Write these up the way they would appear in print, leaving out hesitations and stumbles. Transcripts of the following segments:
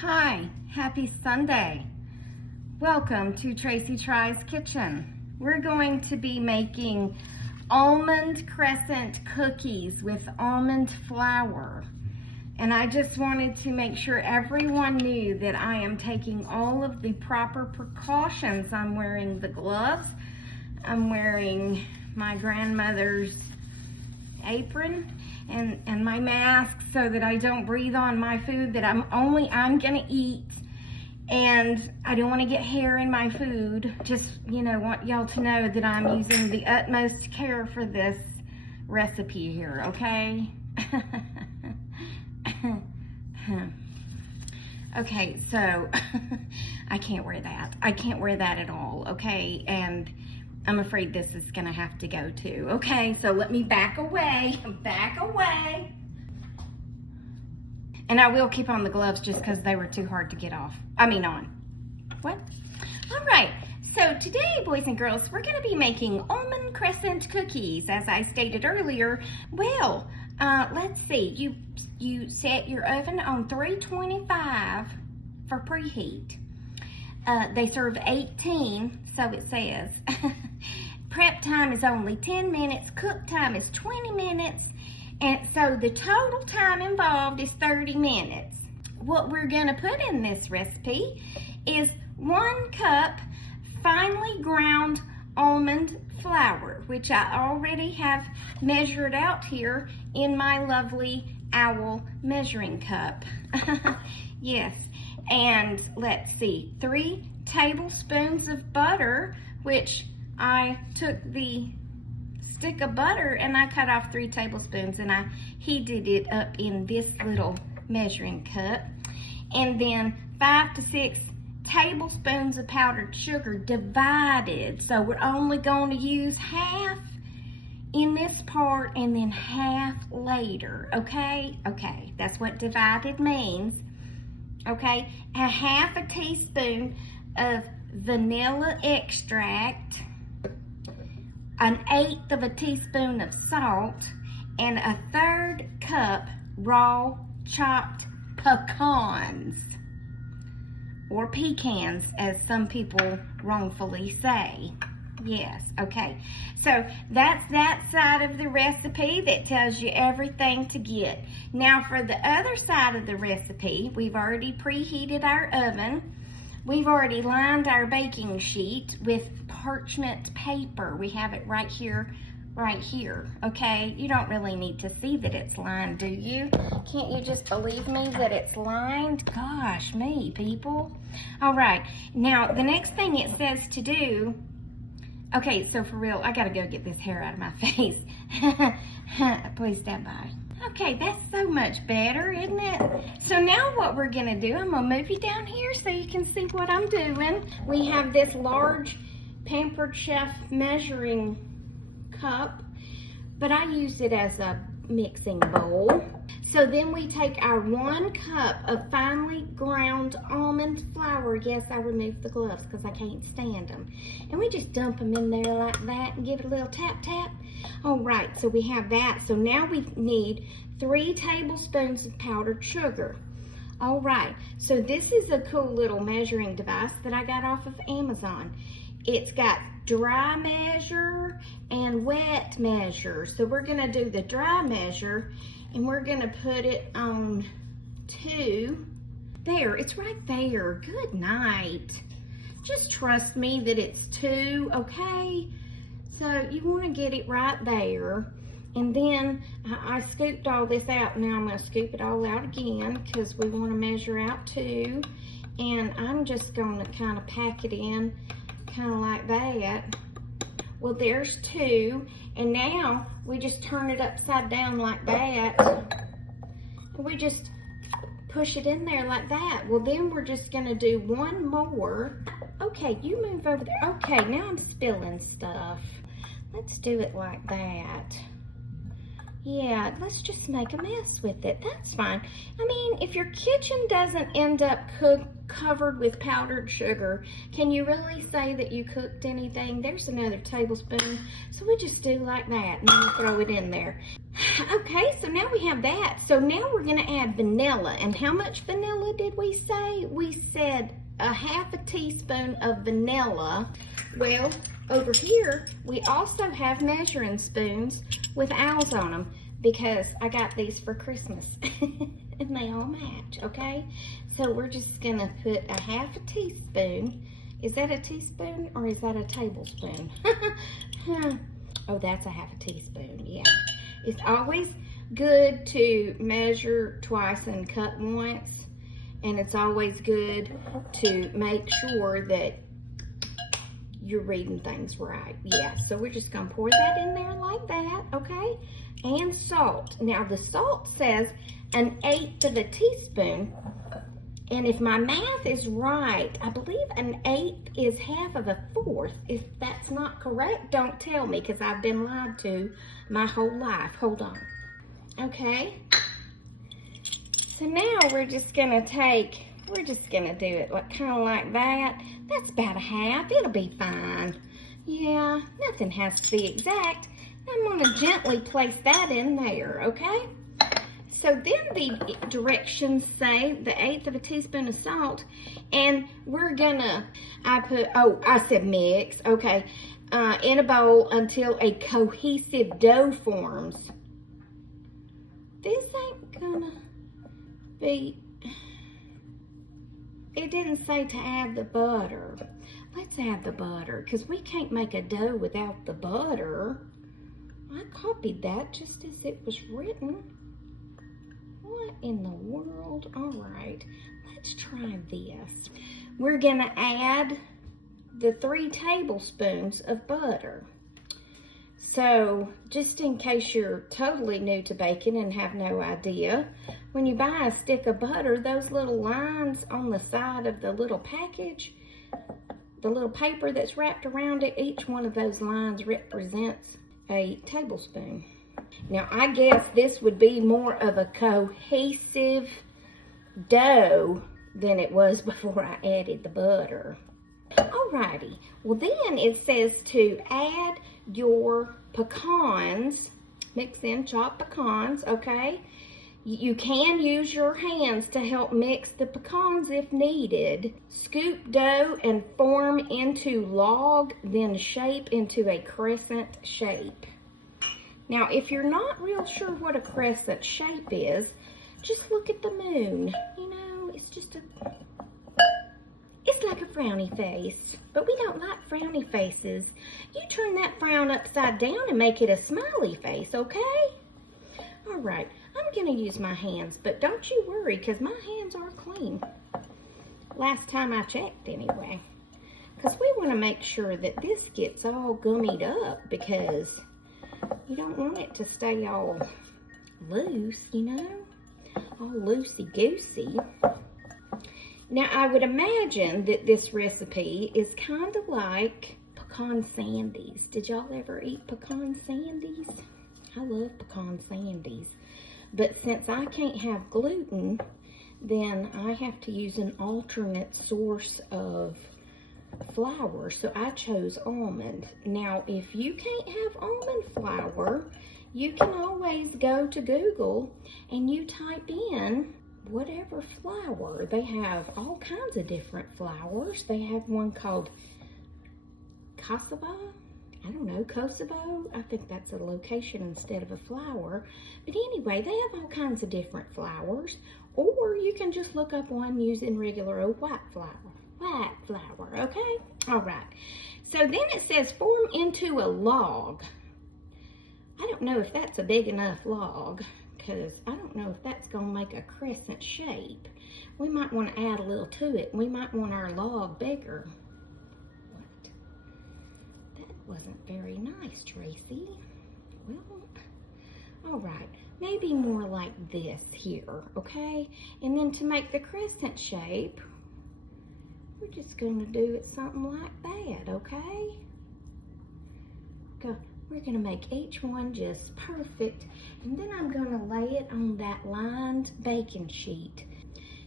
Hi, happy Sunday. Welcome to Tracy Tries Kitchen. We're going to be making Almond Crescent cookies with almond flour. And I just wanted to make sure everyone knew that I am taking all of the proper precautions. I'm wearing the gloves. I'm wearing my grandmother's apron and my mask so that I don't breathe on my food that I'm gonna eat, and I don't want to get hair in my food. Just, want y'all to know that I'm using the utmost care for this recipe here, okay? Okay, so I can't wear that. I can't wear that at all, okay? And I'm afraid this is gonna have to go too. Okay, so let me back away. And I will keep on the gloves just because they were too hard to get off. On. What? All right, so today, boys and girls, we're gonna be making Almond Crescent cookies, as I stated earlier. Well, let's see, you set your oven on 325 for preheat. They serve 18, so it says. Prep time is only 10 minutes, cook time is 20 minutes, and so the total time involved is 30 minutes. What we're gonna put in this recipe is 1 cup finely ground almond flour, which I already have measured out here in my lovely owl measuring cup. Yes. And let's see, 3 tablespoons of butter, which I took the stick of butter and I cut off 3 tablespoons and I heated it up in this little measuring cup. And then 5 to 6 tablespoons of powdered sugar divided. So we're only going to use half in this part and then half later, okay? Okay, that's what divided means. Okay, a half a teaspoon of vanilla extract, 1/8 of a teaspoon of salt, and 1/3 cup raw chopped pecans, or pecans as some people wrongfully say. Yes, okay. So that's that side of the recipe that tells you everything to get. Now for the other side of the recipe, we've already preheated our oven. We've already lined our baking sheet with parchment paper. We have it right here, okay? You don't really need to see that it's lined, do you? Can't you just believe me that it's lined? Gosh, me, people. All right, now the next thing it says to do. Okay, so for real, I gotta go get this hair out of my face. Please stand by. Okay, that's so much better, isn't it? So now what we're gonna do, I'm gonna move you down here so you can see what I'm doing. We have this large Pampered Chef measuring cup, but I use it as a mixing bowl. So then we take our 1 cup of finely ground almond flour. Yes, I removed the gloves because I can't stand them. And we just dump them in there like that and give it a little tap, tap. All right, so we have that. So now we need 3 tablespoons of powdered sugar. All right, so this is a cool little measuring device that I got off of Amazon. It's got dry measure and wet measure. So we're gonna do the dry measure and we're gonna put it on 2. There, it's right there. Good night. Just trust me that it's 2, okay? So you wanna get it right there. And then I scooped all this out. Now I'm gonna scoop it all out again because we wanna measure out 2. And I'm just gonna kinda pack it in kind of like that. Well, there's 2, and now we just turn it upside down like that, and we just push it in there like that. Well, then we're just gonna do 1 more. Okay, you move over there. Okay, now I'm spilling stuff. Let's do it like that. Yeah, let's just make a mess with it. That's fine. I mean, if your kitchen doesn't end up covered with powdered sugar, can you really say that you cooked anything? There's another tablespoon. So we just do like that and then throw it in there. Okay, so now we have that. So now we're gonna add vanilla. And how much vanilla did we say? We said a half a teaspoon of vanilla. Well, over here, we also have measuring spoons with owls on them because I got these for Christmas and they all match, okay? So we're just gonna put a half a teaspoon. Is that a teaspoon or is that a tablespoon? Oh, that's a half a teaspoon, yeah. It's always good to measure twice and cut once, and it's always good to make sure that you're reading things right. Yeah, so we're just gonna pour that in there like that, okay? And salt. Now the salt says 1/8 of a teaspoon, and if my math is right, I believe 1/8 is half of a 1/4. If that's not correct, don't tell me, because I've been lied to my whole life. Hold on. Okay. So now we're just gonna do it kind of like that. That's about a half. It'll be fine. Yeah, nothing has to be exact. I'm gonna gently place that in there, okay? So then the directions say the 1/8 of a teaspoon of salt, and we're gonna, I said mix, okay, in a bowl until a cohesive dough forms. This ain't gonna be, it didn't say to add the butter. Let's add the butter, because we can't make a dough without the butter. I copied that just as it was written. What in the world? All right, let's try this. We're gonna add the 3 tablespoons of butter. So just in case you're totally new to baking and have no idea, when you buy a stick of butter, those little lines on the side of the little package, the little paper that's wrapped around it, each one of those lines represents a tablespoon. Now, I guess this would be more of a cohesive dough than it was before I added the butter. Alrighty, well then it says to add your pecans, mix in chopped pecans, okay? You can use your hands to help mix the pecans if needed. Scoop dough and form into log, then shape into a crescent shape. Now, if you're not real sure what a crescent shape is, just look at the moon. You know, it's like a frowny face, but we don't like frowny faces. You turn that frown upside down and make it a smiley face, okay? All right, I'm gonna use my hands, but don't you worry, because my hands are clean. Last time I checked, anyway. Because we want to make sure that this gets all gummied up, because you don't want it to stay all loose, you know? All loosey-goosey. Now, I would imagine that this recipe is kind of like pecan sandies. Did y'all ever eat pecan sandies? I love pecan sandies. But since I can't have gluten, then I have to use an alternate source of flour. So I chose almond. Now, if you can't have almond flour, you can always go to Google and you type in whatever flour. They have all kinds of different flours. They have one called Kosovo. I don't know, Kosovo. I think that's a location instead of a flour. But anyway, they have all kinds of different flours. Or you can just look up one using regular old white flour. White flour, okay? All right. So then it says form into a log. I don't know if that's a big enough log, because I don't know if that's going to make a crescent shape. We might want to add a little to it. We might want our log bigger. What? That wasn't very nice, Tracy. Well, all right. Maybe more like this here, okay? And then to make the crescent shape, we're just going to do it something like that, okay? We're going to make each one just perfect, and then I'm going to lay it on that lined baking sheet.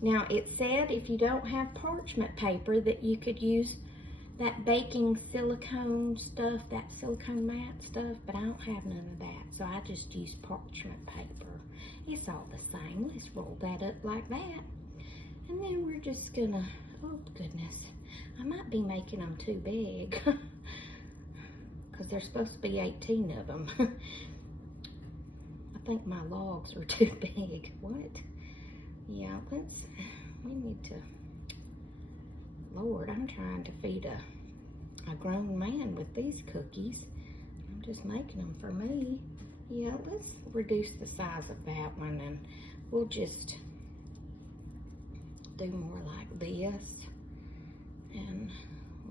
Now, it said if you don't have parchment paper that you could use that baking silicone stuff, that silicone mat stuff, but I don't have none of that, so I just use parchment paper. It's all the same. Let's roll that up like that. And then we're just gonna, oh goodness, I might be making them too big because there's supposed to be 18 of them. I think my logs are too big. What? Yeah, we need to, Lord, I'm trying to feed a grown man with these cookies. I'm just making them for me. Yeah, let's reduce the size of that one, and we'll just do more like this and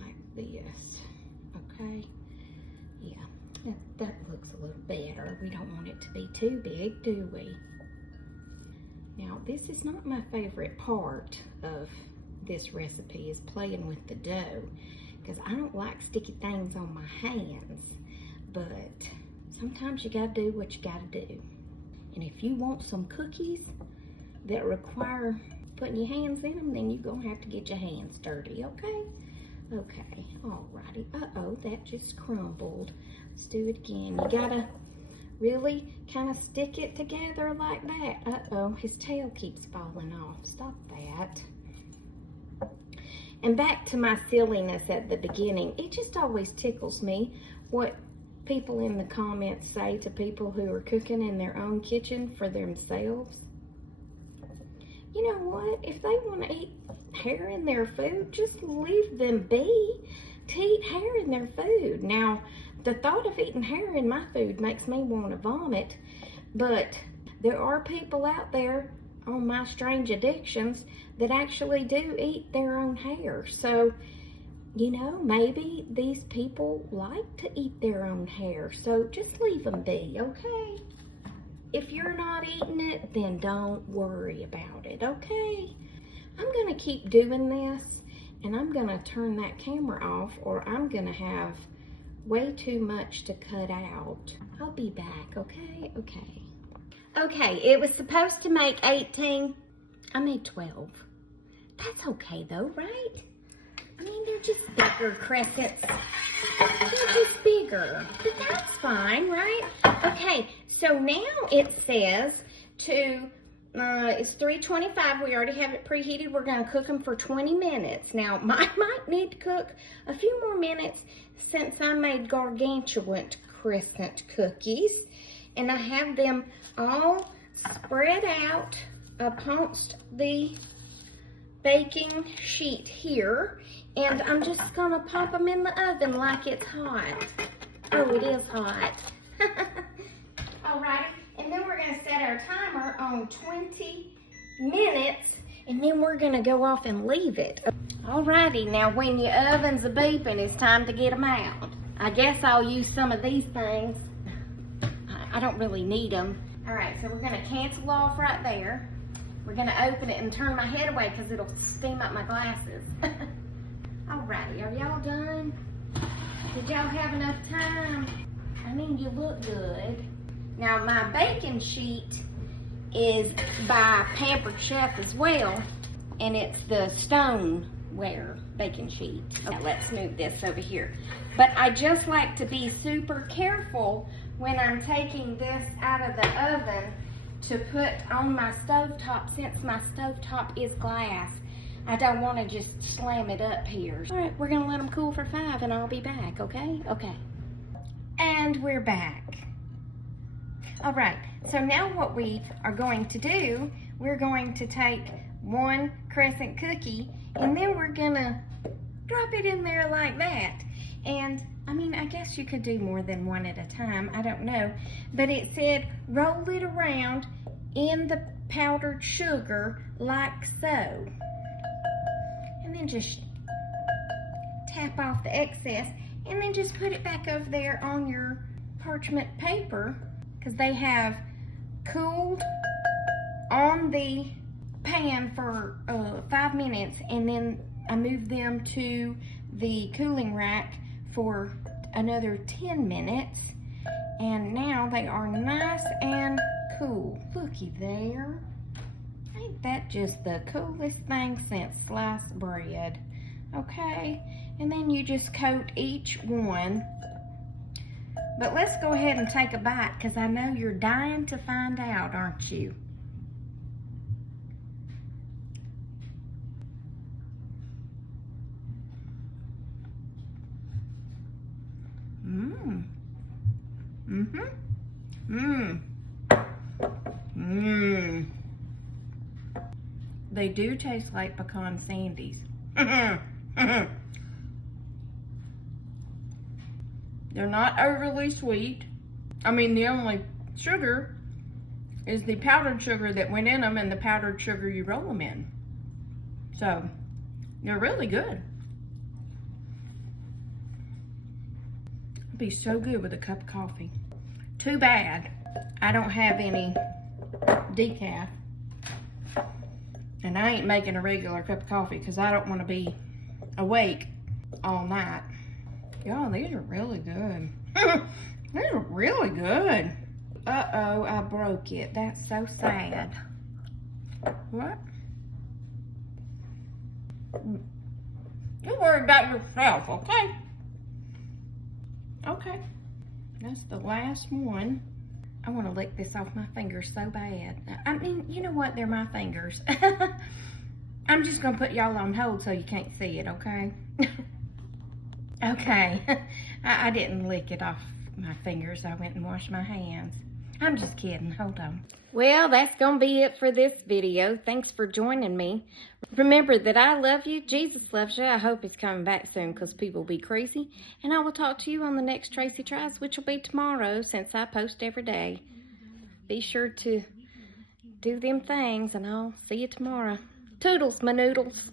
like this. Okay? Yeah, that looks a little better. We don't want it to be too big, do we? Now, this is not my favorite part of this recipe, is playing with the dough, because I don't like sticky things on my hands, but sometimes you gotta do what you gotta do. And if you want some cookies that require putting your hands in them, then you're gonna have to get your hands dirty, okay? Okay, alrighty. Uh-oh, that just crumbled. Let's do it again. You gotta really kind of stick it together like that. Uh-oh, his tail keeps falling off. Stop that. And back to my silliness at the beginning, it just always tickles me what people in the comments say to people who are cooking in their own kitchen for themselves. You know what? If they want to eat hair in their food, just leave them be to eat hair in their food. Now, the thought of eating hair in my food makes me want to vomit, but there are people out there on My Strange Addictions that actually do eat their own hair. So, you know, maybe these people like to eat their own hair. So just leave them be, okay? If you're not eating it, then don't worry about it, okay? I'm gonna keep doing this, and I'm gonna turn that camera off, or I'm gonna have way too much to cut out. I'll be back, okay? Okay. Okay, it was supposed to make 18. I made 12. That's okay though, right? I mean, they're just bigger crescents. They're just bigger, but that's fine, right? Okay, so now it says it's 325. We already have it preheated. We're gonna cook them for 20 minutes. Now, I might need to cook a few more minutes since I made gargantuan crescent cookies, and I have them all spread out amongst the baking sheet here, and I'm just gonna pop them in the oven like it's hot. Oh, it is hot. Alrighty, and then we're gonna set our timer on 20 minutes, and then we're gonna go off and leave it. Alrighty, now when your oven's a beeping, it's time to get them out. I guess I'll use some of these things. I don't really need them. Alright, so we're gonna cancel off right there. We're gonna open it and turn my head away because it'll steam up my glasses. Alrighty, are y'all done? Did y'all have enough time? I mean, you look good. Now, my baking sheet is by Pampered Chef as well, and it's the stoneware baking sheet. Okay, let's move this over here. But I just like to be super careful when I'm taking this out of the oven to put on my stovetop, since my stovetop is glass. I don't want to just slam it up here. All right, we're gonna let them cool for 5 and I'll be back, okay? Okay. And we're back. All right, so now what we are going to do, we're going to take one crescent cookie and then we're gonna drop it in there like that. And I mean, I guess you could do more than one at a time, I don't know. But it said roll it around in the powdered sugar like so. And then just tap off the excess and then just put it back over there on your parchment paper, because they have cooled on the pan for 5 minutes, and then I moved them to the cooling rack for another 10 minutes, and now they are nice and cool. Looky there. Ain't that just the coolest thing since sliced bread? Okay, and then you just coat each one. But let's go ahead and take a bite, because I know you're dying to find out, aren't you? Mmm. Mm-hmm. Mmm. Mmm. They do taste like pecan sandies. They're not overly sweet. I mean, the only sugar is the powdered sugar that went in them and the powdered sugar you roll them in. So, they're really good. It'd be so good with a cup of coffee. Too bad I don't have any decaf. And I ain't making a regular cup of coffee because I don't want to be awake all night. Y'all, these are really good. These are really good. Uh-oh, I broke it. That's so sad. What? You worry about yourself, okay? Okay. That's the last one. I want to lick this off my fingers so bad. I mean, you know what? They're my fingers. I'm just going to put y'all on hold so you can't see it, okay? Okay. I didn't lick it off my fingers. I went and washed my hands. I'm just kidding. Hold on. Well, that's going to be it for this video. Thanks for joining me. Remember that I love you. Jesus loves you. I hope he's coming back soon because people be crazy. And I will talk to you on the next Tracy Tries, which will be tomorrow since I post every day. Be sure to do them things, and I'll see you tomorrow. Toodles, my noodles.